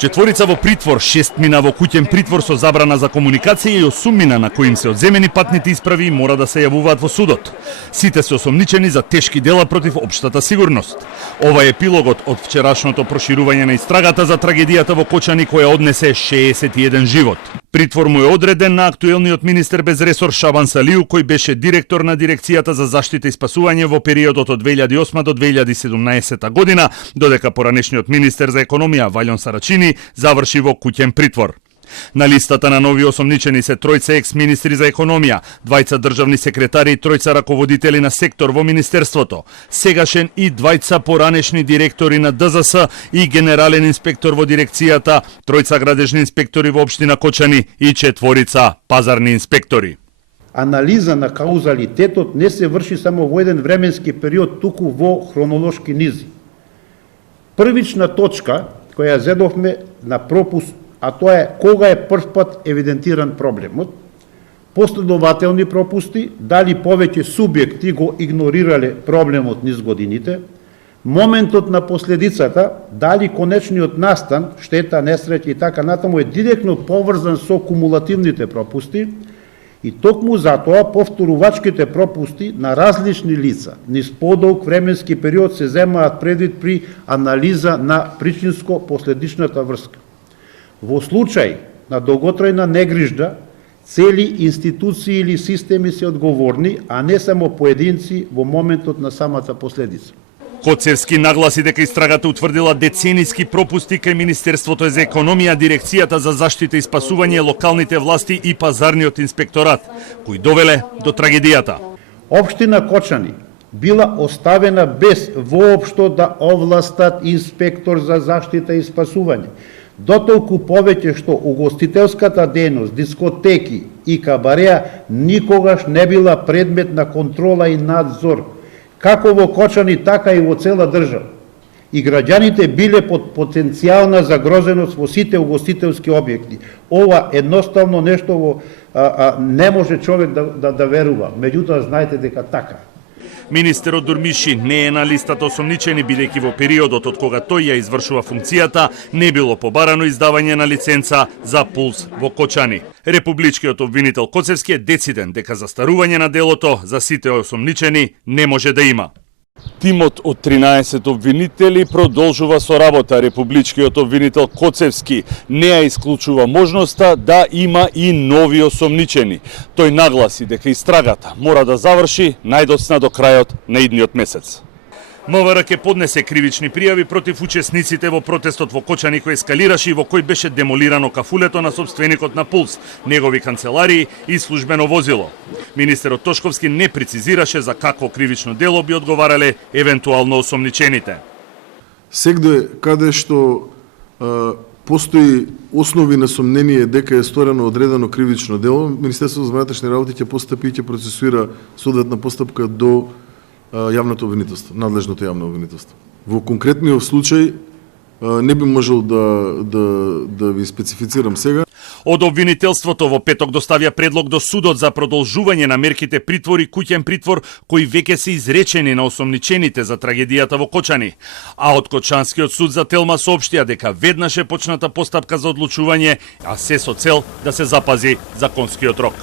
Четворица во притвор, 6 мина во куќен притвор со забрана за комуникација и 8 мина на кои им се одземени патните исправи мора да се јавуваат во судот. Сите се осомничени за тешки дела против општата сигурност. Ова е епилогот од вчерашното проширување на истрагата за трагедијата во Кочани која однесе 61 живот. Притвор му е одреден на актуелниот министер без ресор Шабан Салију, кој беше директор на дирекцијата за заштита и спасување во периодот од 2008 до 2017 година, додека поранешниот министер за економија Валјон Сарачини заврши во куќен притвор. На листата на нови осомничени се тројца екс-министри за економија, двајца државни секретари и тројца раководители на сектор во министерството, сегашен и двајца поранешни директори на ДЗС и генерален инспектор во дирекцијата, тројца градежни инспектори во општина Кочани и четворица пазарни инспектори. Анализа на каузалитетот не се врши само во еден временски период, туку во хронолошки низи. Првична точка која зедовме на пропуст, а тоа е кога е првпат евидентиран проблемот, последователни пропусти, дали повеќе субјекти го игнорирале проблемот низ годините, моментот на последицата, дали конечниот настан, штета, несреќа и така натаму е директно поврзан со кумулативните пропусти, и токму затоа повторувачките пропусти на различни лица низ подолг временски период се земаат предвид при анализа на причинско-последичната врска. Во случај на долготрајна негрижда, цели институции или системи се одговорни, а не само поединци во моментот на самата последица. Коцевски нагласи дека истрагата утврдила деценијски пропусти кај Министерството за економија, Дирекцијата за заштита и спасување, локалните власти и пазарниот инспекторат, кои довеле до трагедијата. Општина Кочани била оставена без воопшто да овластат инспектор за заштита и спасување. Дотолку повеќе што угостителската дејност, дискотеки и кабареа никогаш не била предмет на контрола и надзор, како во Кочани, така и во цела држава. И граѓаните биле под потенцијална загрозеност во сите угостителски објекти. Ова едноставно нешто не може човек да верува. Меѓутоа, знаете дека така. Министерот Дурмиши не е на листата осомничени, бидејќи во периодот од кога тој ја извршува функцијата, не било побарано издавање на лиценца за пулс во Кочани. Републичкиот обвинител Коцевски е дециден дека застарување на делото за сите осомничени не може да има. Тимот од 13 обвинители продолжува со работа. Републичкиот обвинител Коцевски не ја исклучува можноста да има и нови осомничени. Тој нагласи дека истрагата мора да заврши најдоцна до крајот на идниот месец. МВР ќе поднесе кривични пријави против учесниците во протестот во Кочани кој ескалираше и во кој беше демолирано кафулето на сопственикот на Пулс, негови канцеларии и службено возило. Министерот Тошковски не прецизираше за какво кривично дело би одговарале евентуално осомничените. Сегде каде што постои основи на сомнение дека е сторено одредено кривично дело, Министерството за внатрешни работи ќе постапи и ќе процесуира соодветна постапка до јавното обвинителство, надлежното јавно обвинителство. Во конкретниот случај не би можел да ви специфицирам сега. Од обвинителството во петок доставија предлог до судот за продолжување на мерките притвор и куќен притвор кои веќе се изречени на осомничените за трагедијата во Кочани. А од Кочанскиот суд за Телма соопштија дека веднаш е почната постапка за одлучување, а се со цел да се запази законскиот рок.